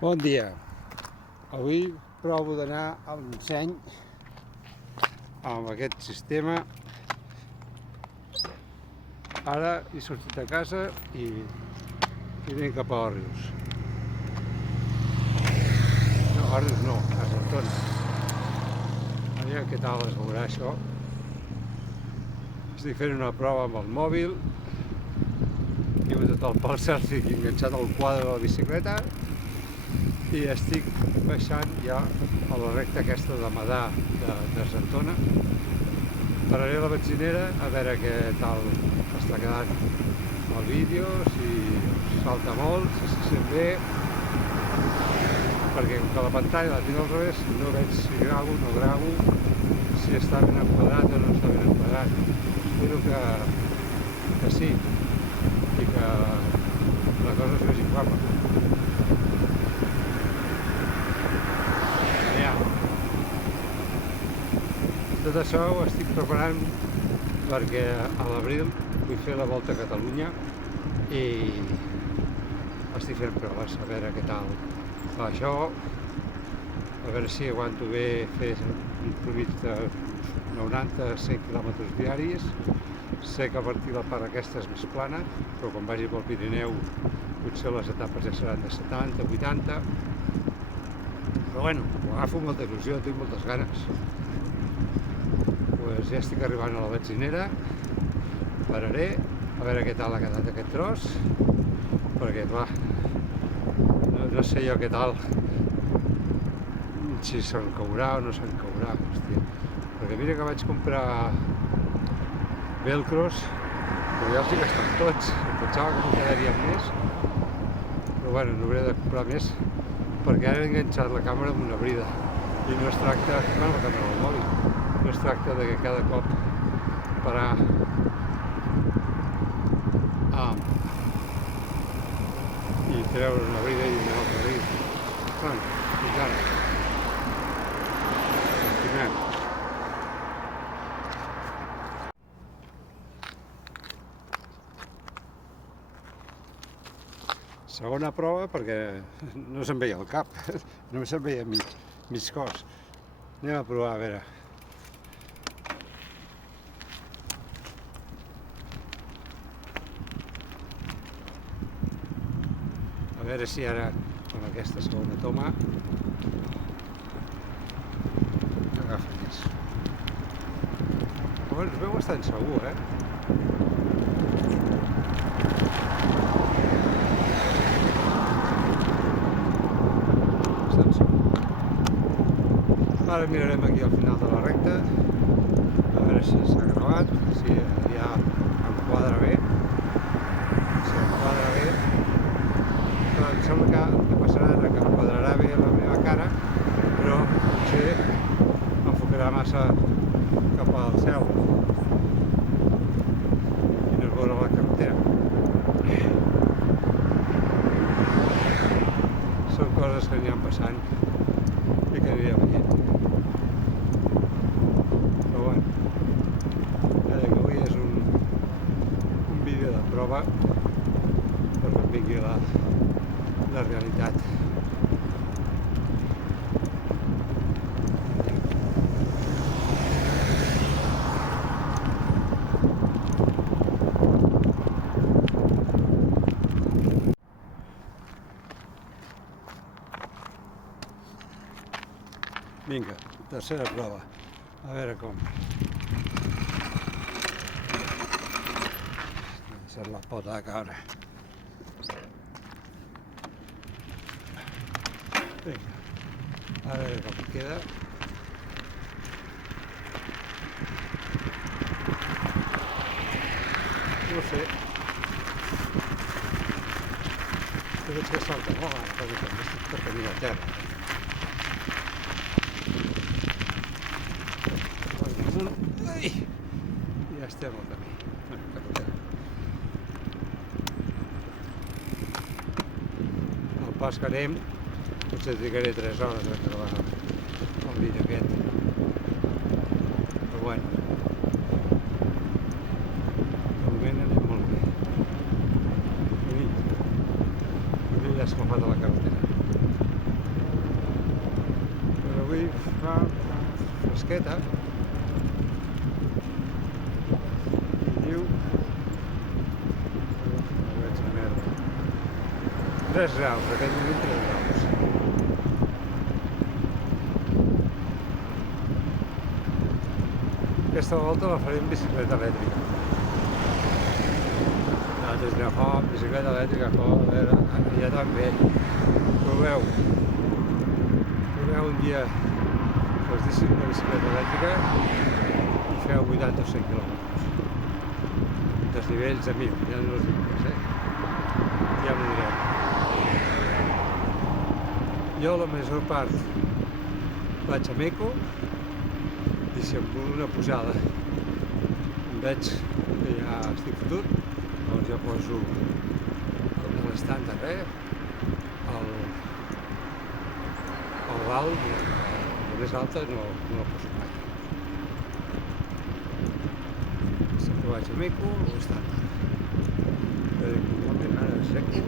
Bon dia. Avui provo d'anar a l'Enseny amb aquest sistema. Ara he sortit de casa i anem cap a Òrrius. No, Òrrius no, a Argentona. Aviam què tal es veurà això. Estic fent una prova amb el mòbil. He botat el pal selfie enganxat al quadre de la bicicleta i estic baixant ja a la recta aquesta de Madà d'Argentona. Pararé a la benzinera a veure què tal està quedant el vídeo, si salta molt, si se sent bé, perquè com que la pantalla la tinc al revés no veig si gravo o no gravo, si està ben enquadrat o no està ben enquadrat. Espero que sí i que la cosa es vegi guapa. Tot això ho estic preparant perquè a l'abril vull fer la volta a Catalunya i estic fent proves, a veure què tal fa això, a veure si aguanto bé fer un mig de 90-100 quilòmetres diaris. Sé que a partir de la part aquesta és més plana, però quan vagi pel Pirineu potser les etapes ja seran de 70-80. Però bueno, ho agafo amb molta il·lusió, tinc moltes ganes. Ja estic arribant a la benzinera, pararé, a veure què tal ha quedat aquest tros, perquè clar, no sé jo què tal, si se'n caurà o no se'n caurà, hòstia. Perquè mira que vaig comprar velcros, però ja els he gastat tots, em pensava que m'ho quedarien més, però bueno, n'hauré de comprar més, perquè ara he enganxat la càmera amb una brida, i no es tracta, bueno, la càmera del mòbil, no es tracta de que cada cop parar i treure una brida i una altra brida. Bueno, fins ara. Continuem. Segona prova perquè no se'm veia el cap, només se'm veia mig cos. Anem a provar, a veure. A veure si ara, amb aquesta segona toma, agafa més. Però es veu bastant segur, Bastant segur. Ara mirarem aquí al final de la recta, a veure si s'ha gravat, si ja enquadra bé. Si enquadra bé, em sembla que el que passarà és que enquadrarà bé la meva cara, però potser enfocarà massa cap al cel i no es veurà la carretera. Són coses que aniran passant i que anirem veient. Però bueno, que avui és un vídeo de prova perquè em vingui la realitat. Vinga, tercera prova. A veure com. Se la pota de cabra. Vinga, a veure com queda. No sé. Jo veig que salta molt ara, perquè també estic per camí a terra. Ai! Ja estem al camí. Carretera. El pas que anem potser trigaré 3 hores a acabar el vídeo aquest. Però bueno, de moment anem molt bé. Ja s'ha agafat a la carretera. fa fresqueta. I diu... No veig la merda. 3 graus, aquest moment 3 graus. Aquesta volta la faré en bicicleta elèctrica. Nosaltres agafar bicicleta elèctrica, a veure, ja també. Proveu un dia que us deixin una bicicleta elèctrica i feu 80 o 100 quilòmetres. Desnivells de 1000, ja no els dic més, ja m'ho direu. Jo la major part vaig a Meco i si em vull una pujada em veig que ja estic fotut, doncs ja poso com de l'estàndard, el dalt, la més alta no la poso mai. Sempre vaig a Meco, l'estàndard. Normalment ara és recte,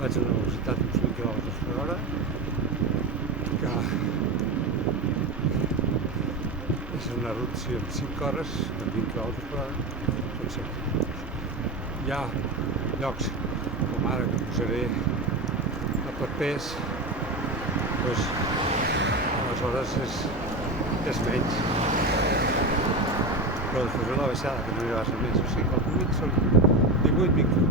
vaig a una velocitat d'uns 20 km/h, que és una ruta, si en 5 hores, amb 20 km/h, són 100 km. Hi ha llocs com ara que posaré a papers, doncs aleshores és menys. Però després de la baixada, que no hi va ser més, o sigui que el límit són 18-20 km.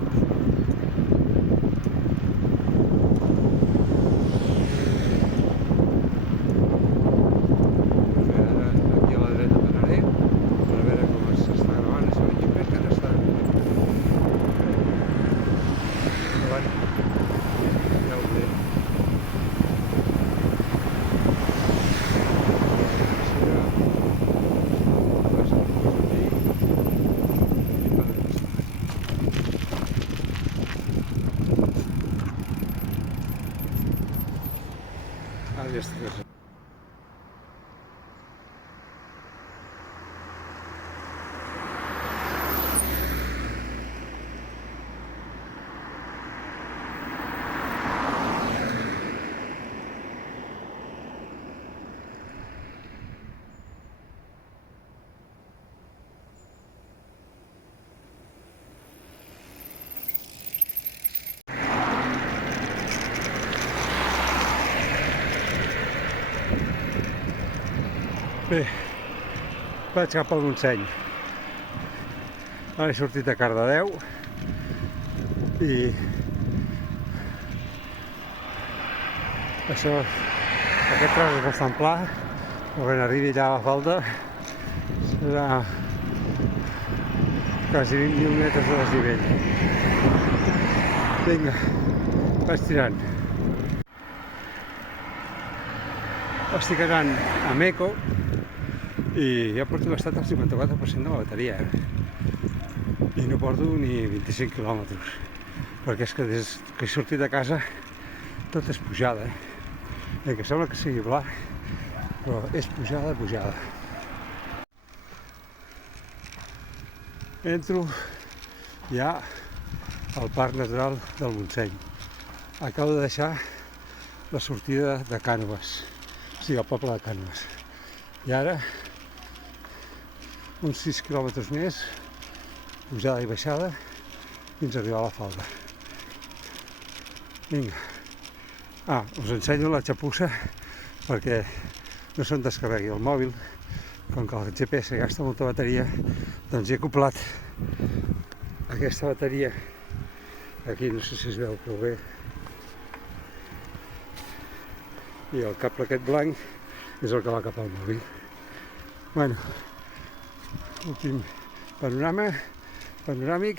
Yes. Bé, vaig cap al Montseny. Ara he sortit de Cardedeu i això, aquest tros és bastant pla, però quan arribi allà a la falda serà quasi 20.000 metres de desnivell. Vinga, vaig tirant. Estic anant a Meco i ja porto gastat el 54% de la bateria, i no porto ni 25 quilòmetres, perquè és que des que he sortit de casa tot és pujada, que sembla que sigui pla, però és pujada. Entro ja al Parc Natural del Montseny. Acabo de deixar la sortida de Cànoves, o sigui, el poble de Cànoves. I ara, uns 6 quilòmetres més, pujada i baixada, fins a arribar a la falda. Vinga. Us ensenyo la xapussa perquè no se'n descarregui el mòbil. Com que el GPS gasta molta bateria, doncs he acoplat aquesta bateria. Aquí no sé si es veu prou bé. I el cable aquest blanc és el que va cap al mòbil. Bueno, últim panoràmic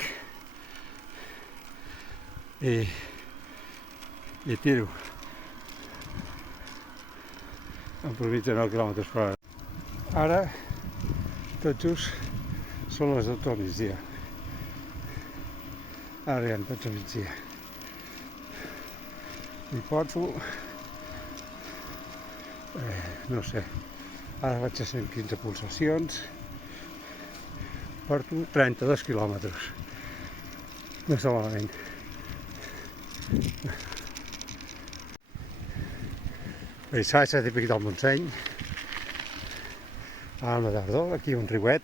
i tiro amb mitja 9 km/h. Ara, tot just són les 12 del migdia. Ara ja tots al migdia. I porto, no sé, ara vaig a 115 pulsacions, porto 32 quilòmetres. No està malament. Paisatge típic del Montseny. A la tardor, aquí un riuet,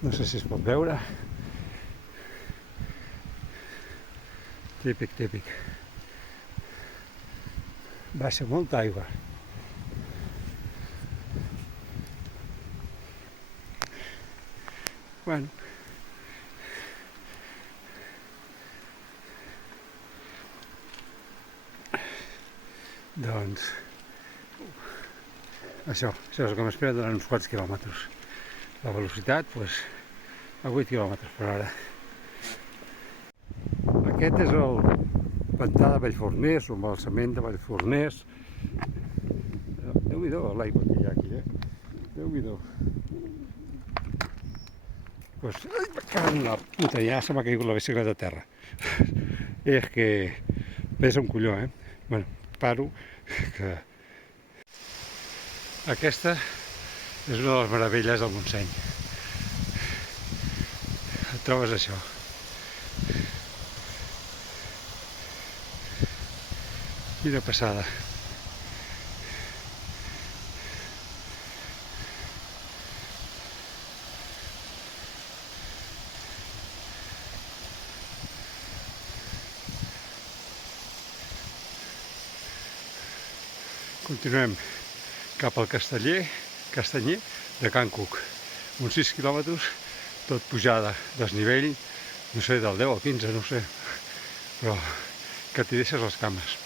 no sé si es pot veure. Típic, típic. Baixa molta aigua. Bueno. Doncs això és el que m'espera durant uns quants quilòmetres. La velocitat, doncs, a 8 quilòmetres per hora. Aquest és el pantà de Vallforners, o embalsament de Vallforners. Déu-n'hi-do l'aigua que hi ha aquí, Déu-n'hi-do. Pues, ai, me cago en la puta, ja se m'ha caigut la bicicleta a terra. És que pesa un colló, Bueno, paro, que... Aquesta és una de les meravelles del Montseny. Et trobes això. Quina passada. Continuem cap al Castanyer de Can Cuc. Uns 6 quilòmetres, tot pujada, desnivell, no sé, del 10 al 15, no sé, però que t'hi deixes les cames.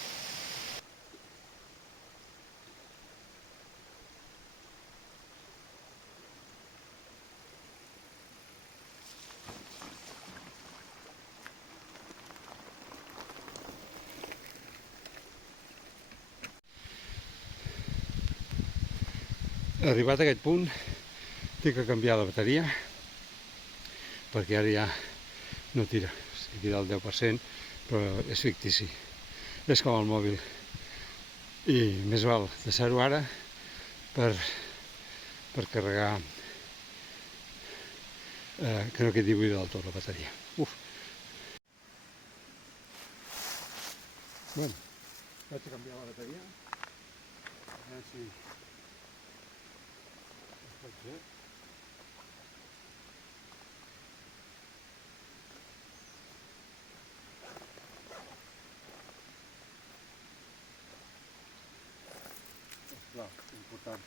Arribat a aquest punt, tinc que canviar la bateria, perquè ara ja no tira, tira el 10%, però és fictici. És com el mòbil. I més val deixar-ho ara per carregar, que no quedi buida del tot la bateria. Uf! Bueno, vaig a canviar la bateria. A veure si es pot fer. Esclar, important.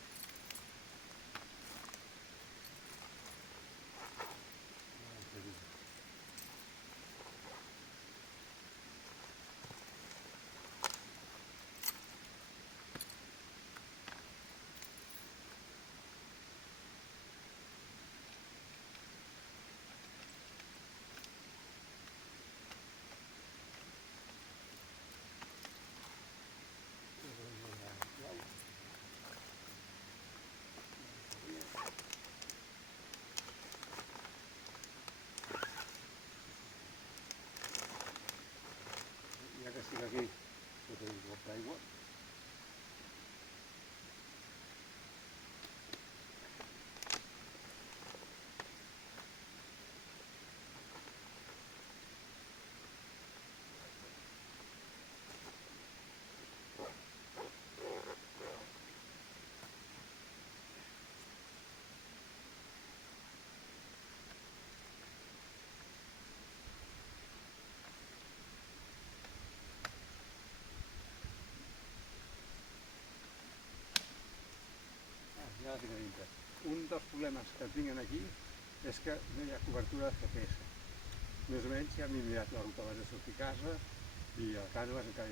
Ja que estic aquí, sota un cop d'aigua. Ja la tinc a dintre. Un dels problemes que tinc aquí és que no hi ha cobertura de GPS. Més o menys ja m'he mirat la ruta abans de sortir a casa i a Cànoves encara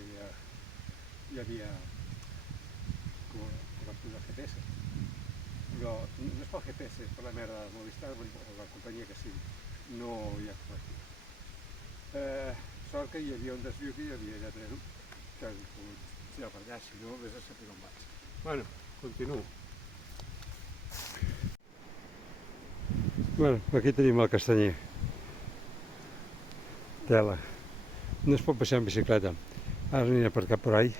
hi havia cobertura de GPS. Però no és pel GPS, és per la merda de Movistar o la companyia que sigui. No hi ha cobertura. Sort que hi havia un desviu que hi havia allà treno, que hem pogut tirar per allà, si no vés a saber on vaig. Bueno, continuo. Bueno, aquí tenim el Castanyer. Tela. No es pot baixar en bicicleta. Ara aniré a aparcar por ahí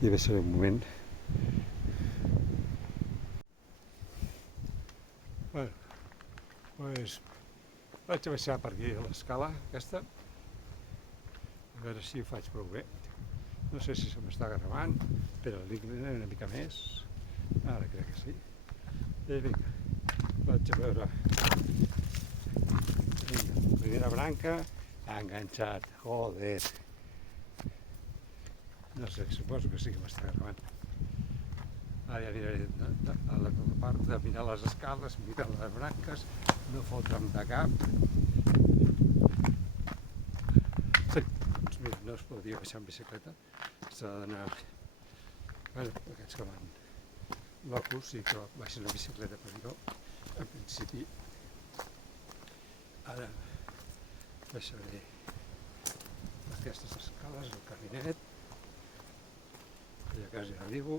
i baixaré un moment. Bueno, pues vaig a baixar per aquí a l'escala aquesta. A veure si ho faig prou bé. No sé si se m'està gravant, però l'il·lumina una mica més. Ara crec que sí. I vinga, vaig a veure. Vinga, primera branca, enganxat, joder. No sé, suposo que sí que m'està gravant. Ara ja aniré a la part de mirar les escales, mirar les branques, no fotre'm de cap. Sí, doncs mira, no es podria baixar en bicicleta, s'ha d'anar... Bueno, aquests que van locos sí que baixen la bicicleta, però jo, en principi, ara baixaré aquestes escales, el caminet, que ja quasi arribo.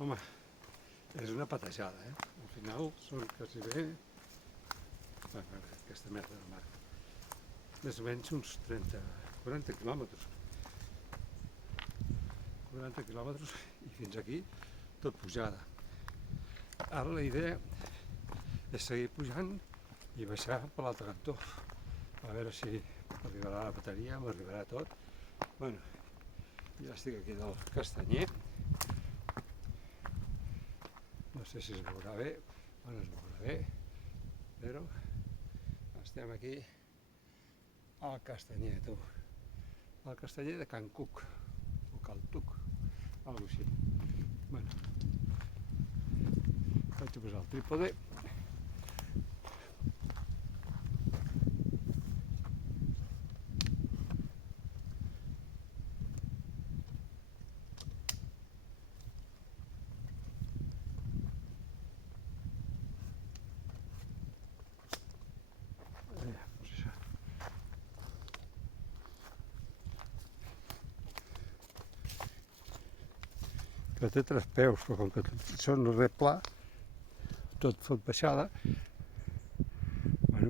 Home, és una patejada, Al final són quasi bé... Bueno, aquesta merda de mar. Més o menys uns 40 quilòmetres. 40 quilòmetres i fins aquí tot pujada. Ara la idea és seguir pujant i baixar per l'altre cantó. A veure si m'arribarà la bateria, m'arribarà tot. Bueno, ja estic aquí del Castanyer. No sé si es veurà bé o no es veurà bé, però estem aquí al Castanyer, tu. Al Castanyer de Can Cuc, o Cal Tuc, alguna cosa així. Bueno, vaig a posar el trípode. Que té 3 peus, però com que això no és pla, tot fot baixada, bueno,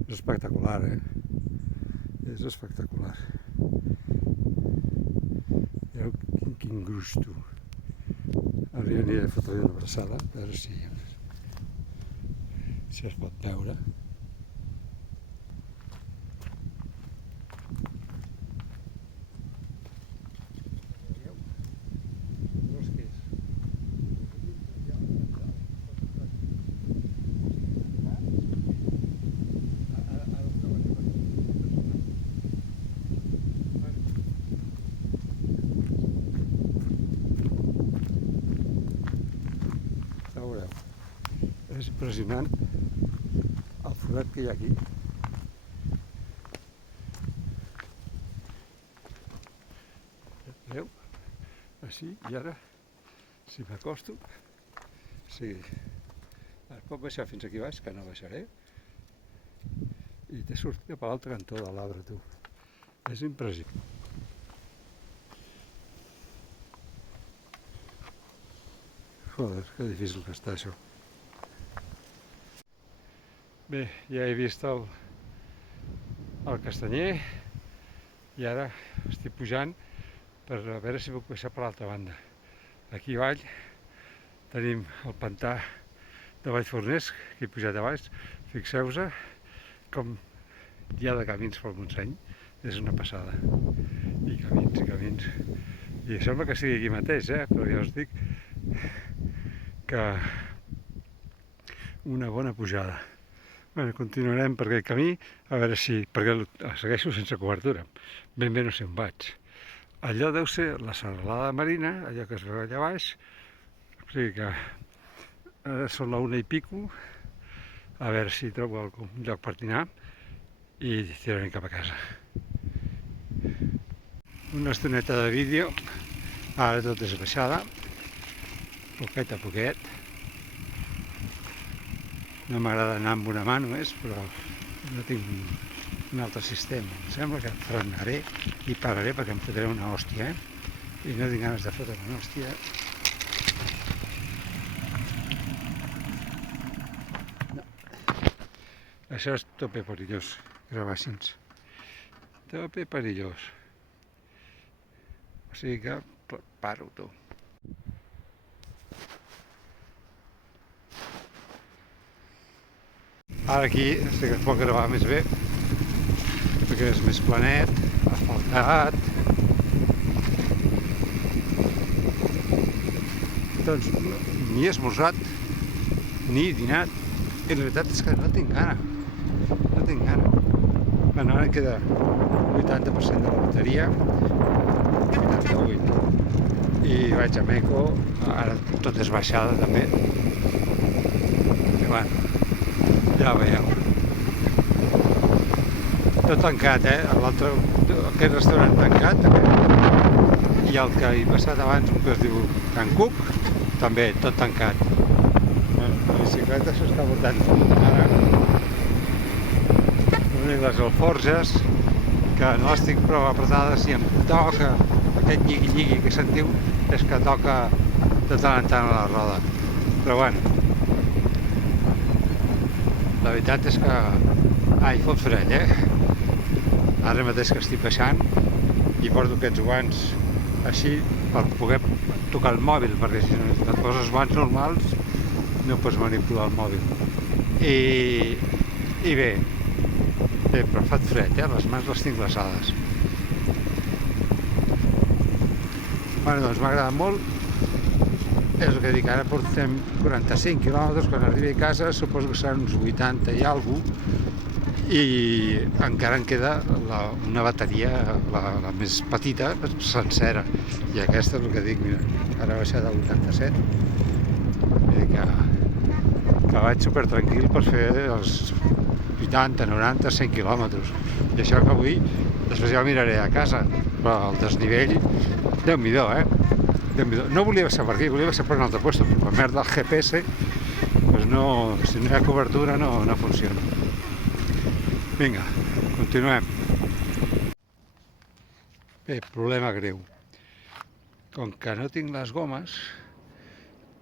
és espectacular, És espectacular. Veieu quin gruix, tu. Ara ja aniré a fotre una abraçada, a veure si es pot veure. És impressionant el forat que hi ha aquí. Veieu? Així, i ara, si m'acosto, sí, es pot baixar fins aquí baix, que no baixaré, i té sortida per l'altre cantó de l'arbre, tu. És impressionant. Joder, que difícil que està això. Bé, ja he vist el Castanyer i ara estic pujant per a veure si puc baixar per l'altra banda. Aquí avall tenim el pantà de Vallforners, que he pujat a baix. Fixeu-vos com hi ha de camins pel Montseny, és una passada. I camins, i camins. I sembla que sigui aquí mateix, però ja us dic que una bona pujada. Bueno, continuarem per aquest camí, a veure si... perquè segueixo sense cobertura, ben bé no sé on vaig. Allò deu ser la serralada marina, allò que es veu allà baix, o sigui que ara són la 1 i pico, a veure si trobo algun lloc per dinar i tirarem cap a casa. Una estoneta de vídeo, ara tot és baixada, poquet a poquet. No m'agrada anar amb una mà només, però no tinc un altre sistema. Em sembla que frenaré i pararé perquè em fotré una hòstia, I no tinc ganes de fotre una hòstia. No. Això és tope perillós, gravàcins. Tope perillós. O sigui que paro, tu. Ara aquí sí que es pot gravar més bé, perquè és més planet, asfaltat. Doncs ni he esmorzat, ni he dinat, i la veritat és que no tinc gana. No tinc gana. Bueno, ara queda 80% de la bateria, 88. I vaig a Meco, ara tot és baixada també. I bueno, ja ho veieu. Tot tancat, aquest restaurant tancat també. I el que he passat abans, que es diu Can Cuc, també tot tancat. La bicicleta s'està botant ara. Les alforges, que no les tinc prou apretades, i em toca aquest nyigui-nyigui que sentiu, és que toca de tant en tant a la roda. Però bueno, la veritat és que hi fot fred, Ara mateix que estic baixant i porto aquests guants així per poder tocar el mòbil, perquè si no et poses guants normals no pots manipular el mòbil. I bé, però fa fred, les mans les tinc glaçades. Bueno, doncs m'ha agradat molt. És el que dic, ara portem 45 quilòmetres, quan arribi a casa suposo que seran uns 80 i alguna cosa, i encara em queda una bateria, la més petita, sencera. I aquesta és el que dic, mira, ara ha baixat a 87. Vull dir que vaig super tranquil per fer els 80, 90, 100 quilòmetres. I això que avui, després ja ho miraré a casa, però el desnivell, Déu-n'hi-do, Déu-n'hi-do. No volia passar per aquí, volia passar per un altre lloc, però la merda del GPS, doncs no, si no hi ha cobertura no funciona. Vinga, continuem. Bé, problema greu. Com que no tinc les gomes,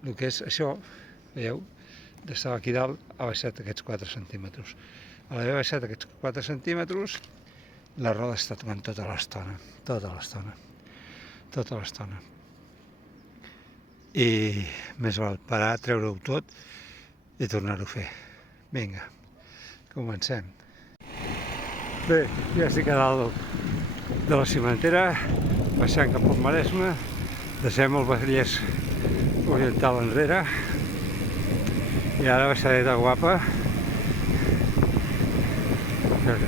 el que és això, veieu, d'estar aquí dalt ha baixat aquests 4 centímetres. A l'haver baixat aquests 4 centímetres, la roda està tocant tota l'estona. I més val parar, treure-ho tot i tornar-ho a fer. Vinga, comencem. Bé, ja estic a dalt de la cimentera, baixant cap al Maresme, deixem el Vallès Oriental enrere i ara baixadeta guapa.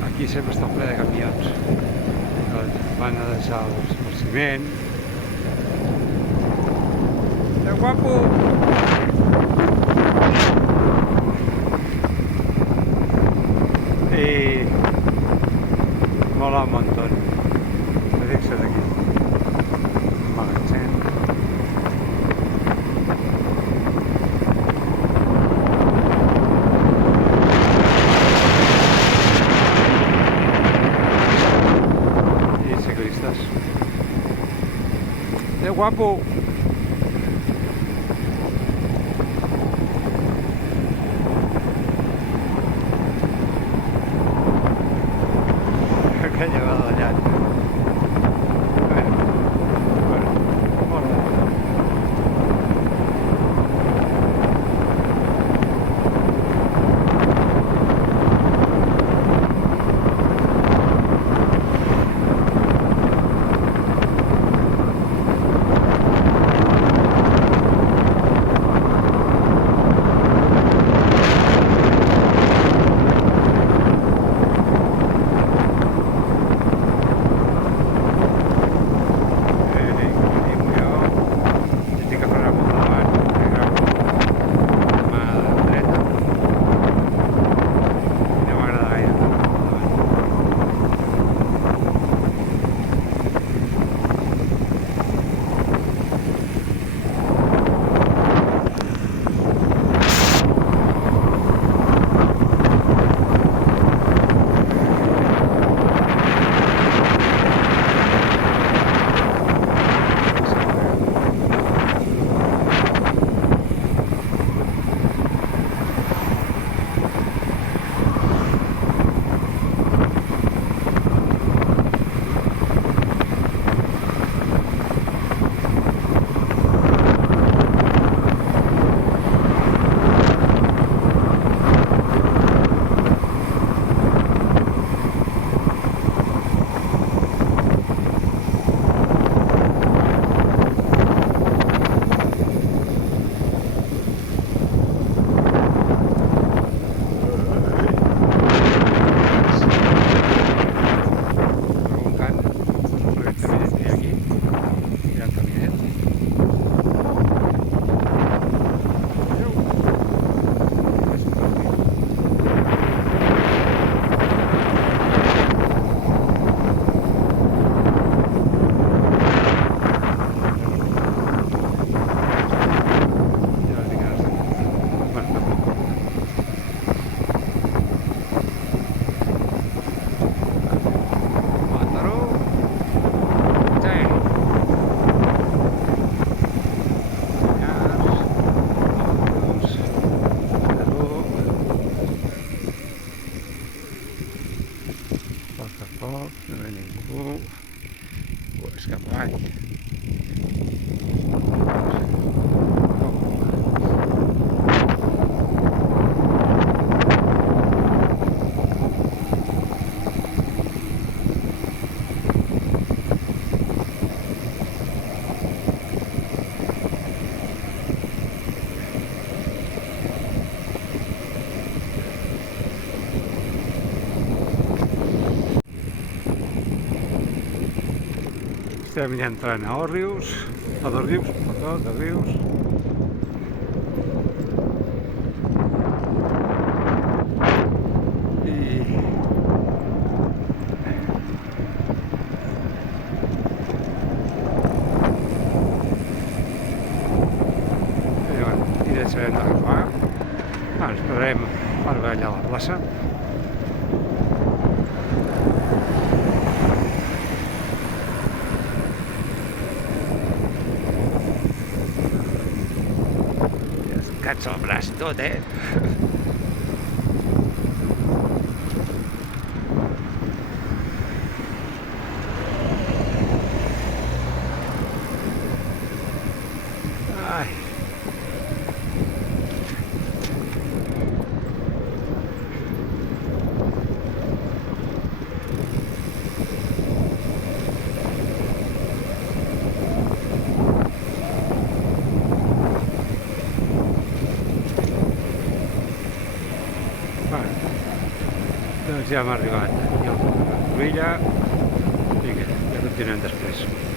Aquí sempre està ple de camions, van a deixar el ciment. Que guapo! I mola un montón. Fixa't aquí. Magatzem. I ciclistes. Que guapo! Que llevada allà. ningú, pues cap avall. Estem ja entrant a Òrrius, a Dosrius, perdó, Dosrius. I deixarem d'agafar. Esperarem per veure allà a la plaça. Cansa el braç tot, Ai. Doncs ja hem arribat aquí al Cruïlla i ja continuem després.